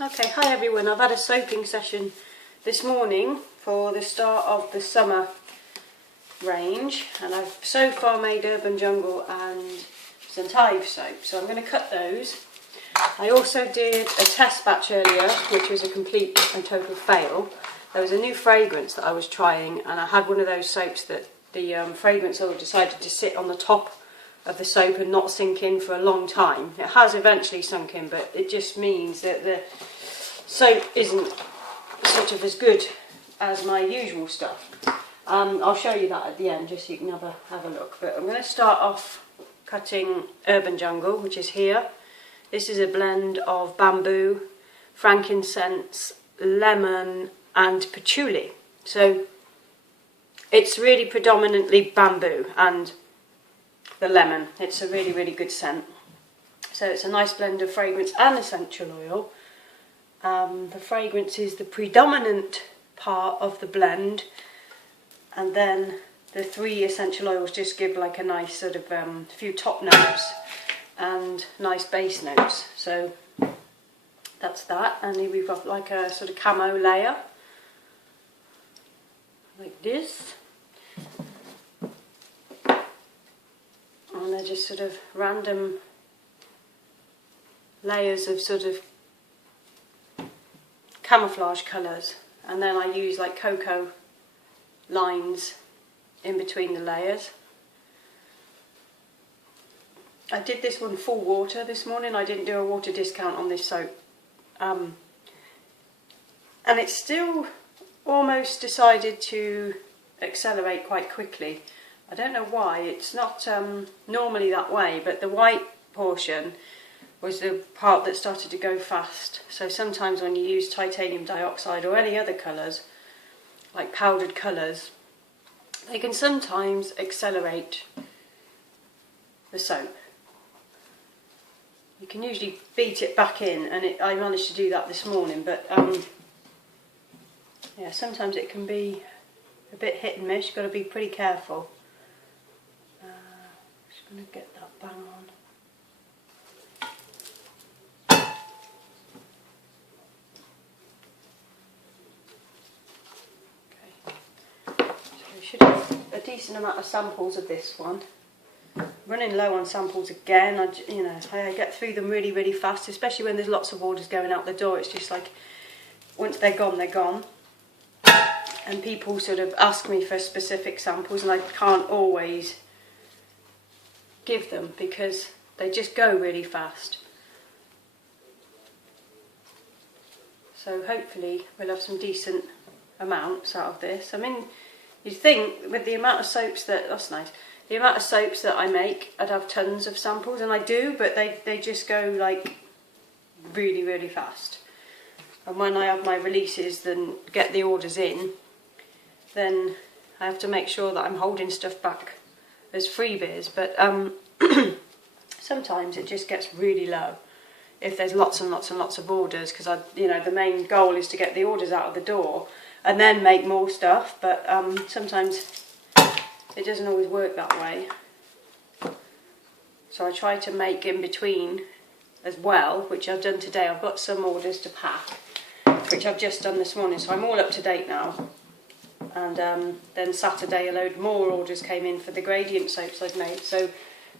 Okay, hi everyone. I've had a soaping session this morning for the start of the summer range, and I've so far made Urban Jungle and St Ives soap, so I'm going to cut those. I also did a test batch earlier, which was a complete and total fail. There was a new fragrance that I was trying, and I had one of those soaps that the fragrance oil decided to sit on the top of the soap and not sink in for a long time. It has eventually sunk in, but it just means that the soap isn't sort of as good as my usual stuff. I'll show you that at the end just so you can have a look. But I'm going to start off cutting Urban Jungle, which is here. This is a blend of bamboo, frankincense, lemon and patchouli. So it's really predominantly bamboo and the lemon. It's a really, really good scent. So it's a nice blend of fragrance and essential oil. The fragrance is the predominant part of the blend, and then the three essential oils just give like a nice sort of few top notes and nice base notes. So that's that, and then we've got like a sort of camo layer like this. And they're just sort of random layers of sort of camouflage colours, and then I use like cocoa lines in between the layers. I did this one full water this morning. I didn't do a water discount on this soap, and it's still almost decided to accelerate quite quickly. I don't know why. It's not normally that way, but the white portion was the part that started to go fast. So sometimes when you use titanium dioxide or any other colours, like powdered colours, they can sometimes accelerate the soap. You can usually beat it back in, and I managed to do that this morning, but yeah, sometimes it can be a bit hit and miss. You've got to be pretty careful. Just going to get that bang on. Should have a decent amount of samples of this one. Running low on samples again. I get through them really, really fast, especially when there's lots of orders going out the door. It's just like once they're gone, they're gone. And people sort of ask me for specific samples, and I can't always give them because they just go really fast. So hopefully we'll have some decent amounts out of this. I mean, you'd think with the amount of soaps that's nice. The amount of soaps that I make, I'd have tons of samples, and I do, but they just go like really, really fast. And when I have my releases, then get the orders in, then I have to make sure that I'm holding stuff back as freebies. But sometimes it just gets really low if there's lots and lots and lots of orders, because the main goal is to get the orders out of the door and then make more stuff, but sometimes it doesn't always work that way. So I try to make in between as well, which I've done today. I've got some orders to pack, which I've just done this morning, so I'm all up to date now. And then Saturday a load more orders came in for the gradient soaps I've made, so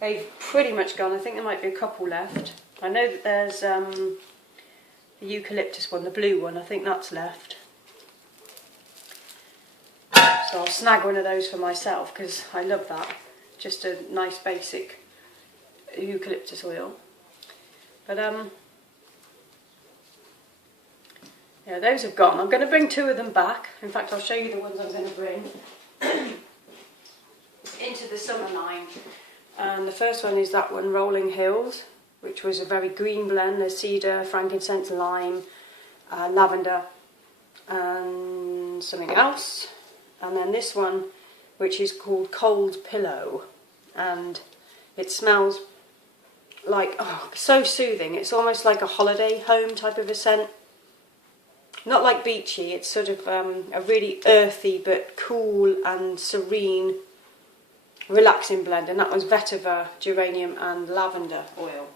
they've pretty much gone. I think there might be a couple left. I know that there's the eucalyptus one, the blue one, I think that's left. So I'll snag one of those for myself because I love that. Just a nice basic eucalyptus oil. But yeah, those have gone. I'm going to bring two of them back. In fact, I'll show you the ones I'm going to bring into the summer line. And the first one is that one, Rolling Hills, which was a very green blend. There's cedar, frankincense, lime, lavender and something else. And then this one, which is called Cold Pillow, and it smells like, so soothing. It's almost like a holiday home type of a scent. Not like beachy, it's sort of a really earthy but cool and serene, relaxing blend. And that one's vetiver, geranium and lavender oil.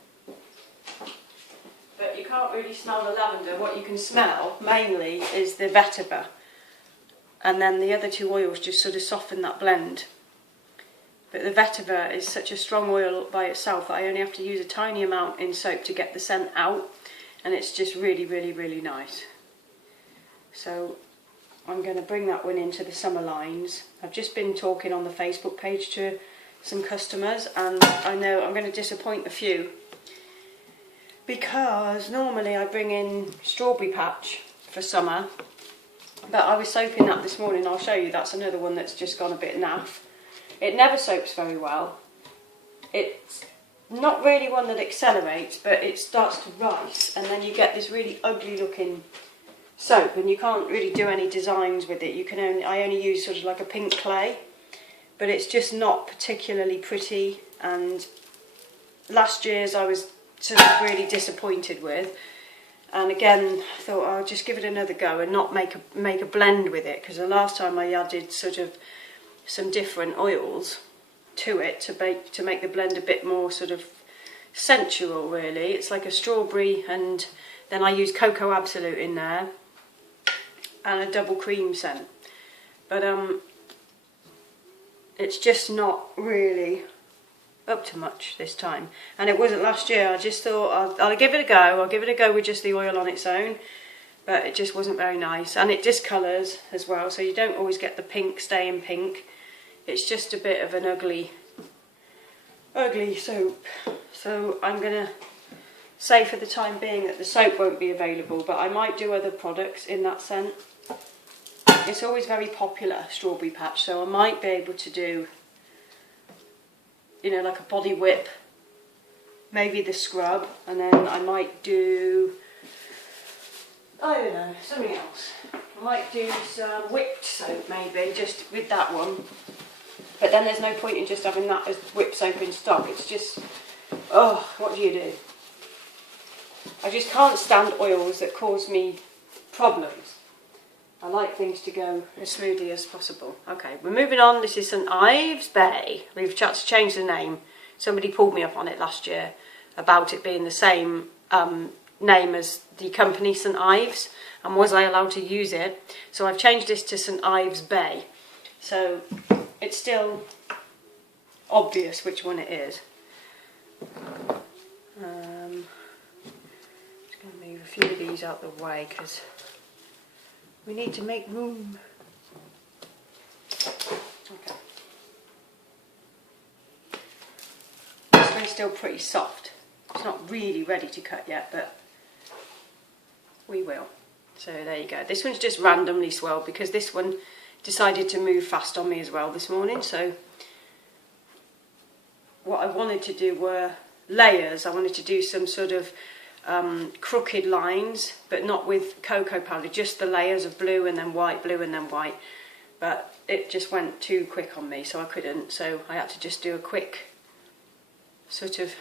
but you can't really smell the lavender. What you can smell mainly is the vetiver, and then the other two oils just sort of soften that blend. But the vetiver is such a strong oil by itself that I only have to use a tiny amount in soap to get the scent out, and it's just really, really, really nice. So I'm going to bring that one into the summer lines. I've just been talking on the Facebook page to some customers, and I know I'm going to disappoint a few, because normally I bring in Strawberry Patch for summer, but I was soaping that this morning. I'll show you, that's another one that's just gone a bit naff. It never soaps very well. It's not really one that accelerates, but it starts to rise, and then you get this really ugly looking soap, and you can't really do any designs with it. I only use sort of like a pink clay, but it's just not particularly pretty, and last year's I was sort of really disappointed with, and again I thought I'll just give it another go and not make a blend with it, because the last time I added sort of some different oils to it to make the blend a bit more sort of sensual, really. It's like a strawberry, and then I use Cocoa Absolute in there and a double cream scent, but it's just not really up to much this time, and it wasn't last year. I just thought I'll give it a go. I'll give it a go with just the oil on its own, but it just wasn't very nice, and it discolours as well, so you don't always get the pink staying pink. It's just a bit of an ugly soap. So I'm going to say for the time being that the soap won't be available, but I might do other products in that scent. It's always very popular, Strawberry Patch, so I might be able to do, you know, like a body whip, maybe the scrub, and then I might do, I don't know, something else. I might do some whipped soap maybe, just with that one. But then there's no point in just having that as whipped soap in stock. It's just, oh, what do you do? I just can't stand oils that cause me problems. I like things to go as smoothly as possible. Okay, we're moving on. This is St Ives Bay. We've had to change the name. Somebody pulled me up on it last year about it being the same name as the company St Ives, and was I allowed to use it? So I've changed this to St Ives Bay. So it's still obvious which one it is. Just going to move a few of these out the way because we need to make room. Okay. This one's still pretty soft. It's not really ready to cut yet, but we will. So there you go. This one's just randomly swelled because this one decided to move fast on me as well this morning. So what I wanted to do were layers. I wanted to do some sort of crooked lines, but not with cocoa powder, just the layers of blue and then white, blue and then white. But it just went too quick on me, so I couldn't. So I had to just do a quick sort of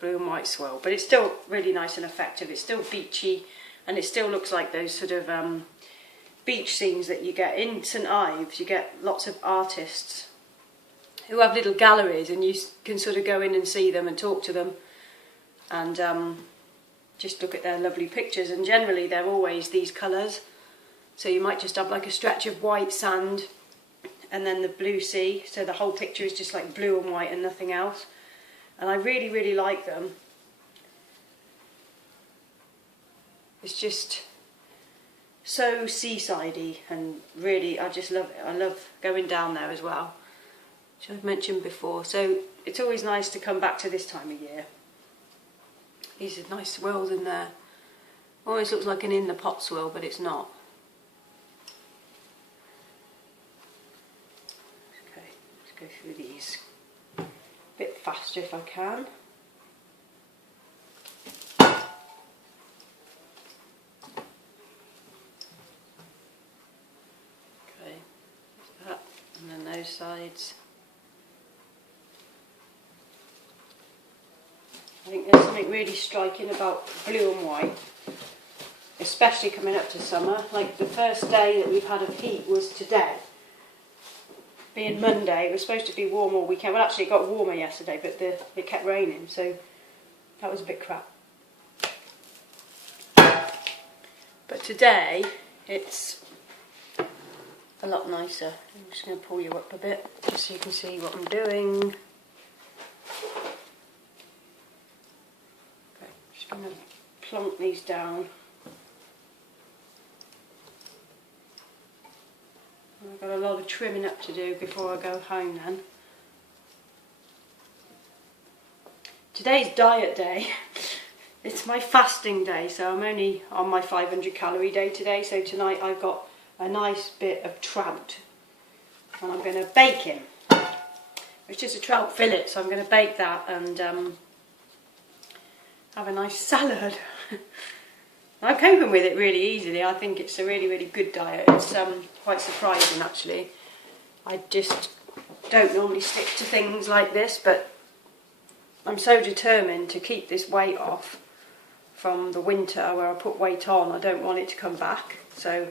blue and white swirl. But it's still really nice and effective. It's still beachy, and it still looks like those sort of beach scenes that you get in St Ives. You get lots of artists who have little galleries, and you can sort of go in and see them and talk to them and just look at their lovely pictures, and generally they're always these colours. So you might just have like a stretch of white sand and then the blue sea, so the whole picture is just like blue and white and nothing else, and I really, really like them. It's just so seasidey, and really I just love it. I love going down there as well, which I've mentioned before, so it's always nice to come back to this time of year. These are nice swirls in there. Almost looks like an in the pot swirl, but it's not. Okay, let's go through these a bit faster if I can. Okay, there's that, and then those sides. I think there's something really striking about blue and white, especially coming up to summer. Like the first day that we've had of heat was today, being Monday. It was supposed to be warm all weekend. Well, actually it got warmer yesterday, but it kept raining, so that was a bit crap. But today it's a lot nicer. I'm just going to pull you up a bit just so you can see what I'm doing. Okay, just going to plonk these down. I've got a lot of trimming up to do before I go home then. Today's diet day. It's my fasting day, so I'm only on my 500 calorie day today. So tonight I've got a nice bit of trout and I'm going to bake him. It's just a trout fillet, so I'm going to bake that and have a nice salad. I'm coping with it really easily. I think it's a really, really good diet. It's quite surprising actually. I just don't normally stick to things like this, but I'm so determined to keep this weight off from the winter where I put weight on. I don't want it to come back, so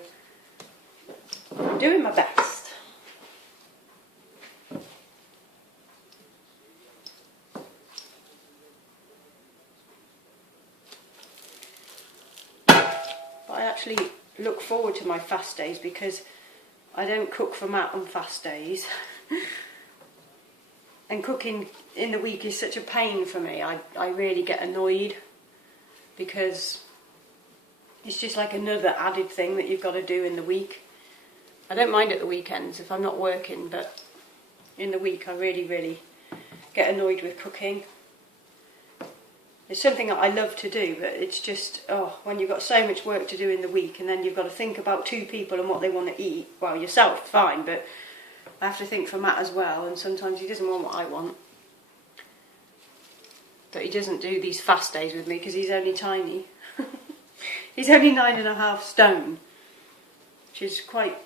I'm doing my best. But I actually look forward to my fast days because I don't cook for Matt on fast days. And cooking in the week is such a pain for me. I really get annoyed because it's just like another added thing that you've got to do in the week. I don't mind at the weekends if I'm not working, but in the week I really, really get annoyed with cooking. It's something that I love to do, but it's just, oh, when you've got so much work to do in the week and then you've got to think about two people and what they want to eat. Well, yourself, fine, but I have to think for Matt as well, and sometimes he doesn't want what I want. But he doesn't do these fast days with me because he's only tiny. He's only 9.5 stone, which is quite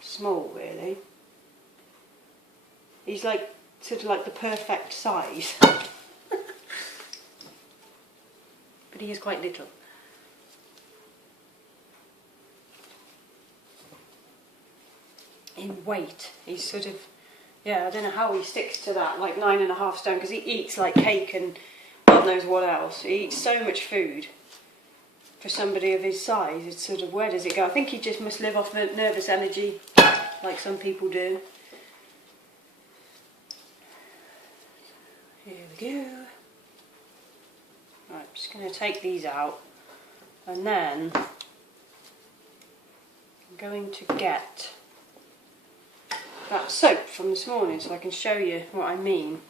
small really. He's like, sort of like the perfect size. But he is quite little. In weight, he's sort of, yeah, I don't know how he sticks to that, like 9.5 stone, because he eats like cake and God knows what else. He eats so much food for somebody of his size. It's sort of, where does it go? I think he just must live off the nervous energy like some people do. Here we go. Right, I'm just going to take these out and then I'm going to get that soap from this morning so I can show you what I mean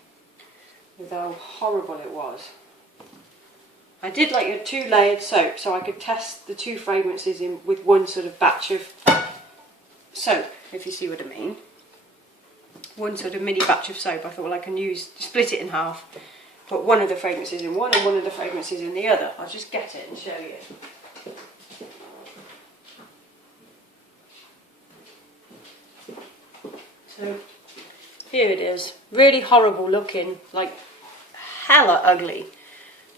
with how horrible it was. I did like a 2-layered soap so I could test the 2 fragrances in with one sort of batch of soap, if you see what I mean. One sort of mini batch of soap. I thought, well, I can split it in half, put one of the fragrances in one and one of the fragrances in the other. I'll just get it and show you. So here it is, really horrible looking, like hella ugly.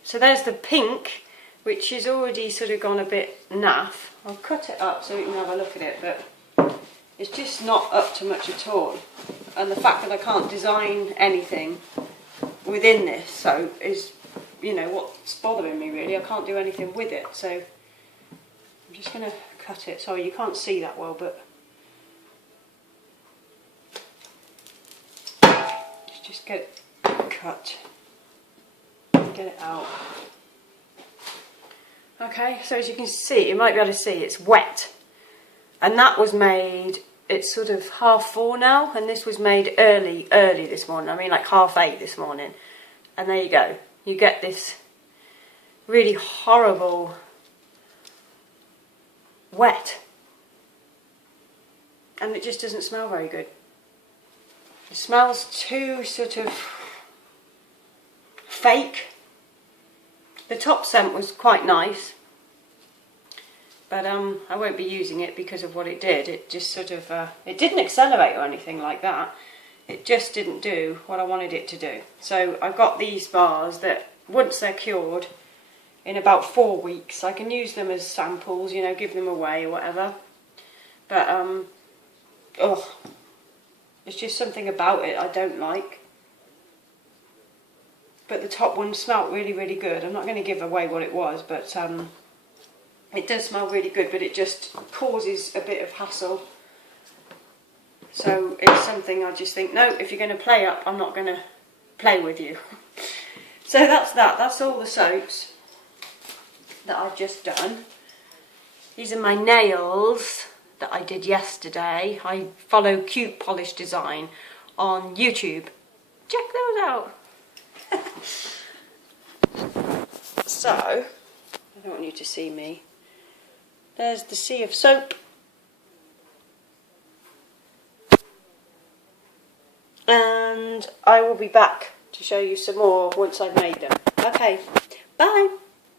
So there's the pink, which is already sort of gone a bit naff. I'll cut it up so you can have a look at it, but it's just not up to much at all. And the fact that I can't design anything within this soap is, you know, what's bothering me really. I can't do anything with it, so I'm just going to cut it. Sorry, you can't see that well, but just get it cut, get it out. Okay, so as you can see, you might be able to see it's wet, and that was made, it's sort of 4:30 now, and this was made early this morning. I mean like 8:30 this morning, and there you go. You get this really horrible wet, and it just doesn't smell very good. It smells too sort of fake. The top scent was quite nice, but I won't be using it because of what it did. It just sort of, it didn't accelerate or anything like that. It just didn't do what I wanted it to do. So I've got these bars that once they're cured, in about 4 weeks, I can use them as samples, you know, give them away or whatever. But, it's just something about it I don't like. but the top one smelled really, really good. I'm not going to give away what it was, but it does smell really good, but it just causes a bit of hassle. So it's something I just think, no, if you're going to play up, I'm not going to play with you. So that's that. That's all the soaps that I've just done. These are my nails that I did yesterday. I follow Cute Polish Design on YouTube. Check those out. So, I don't want you to see me. There's the sea of soap. And I will be back to show you some more once I've made them. Okay, bye.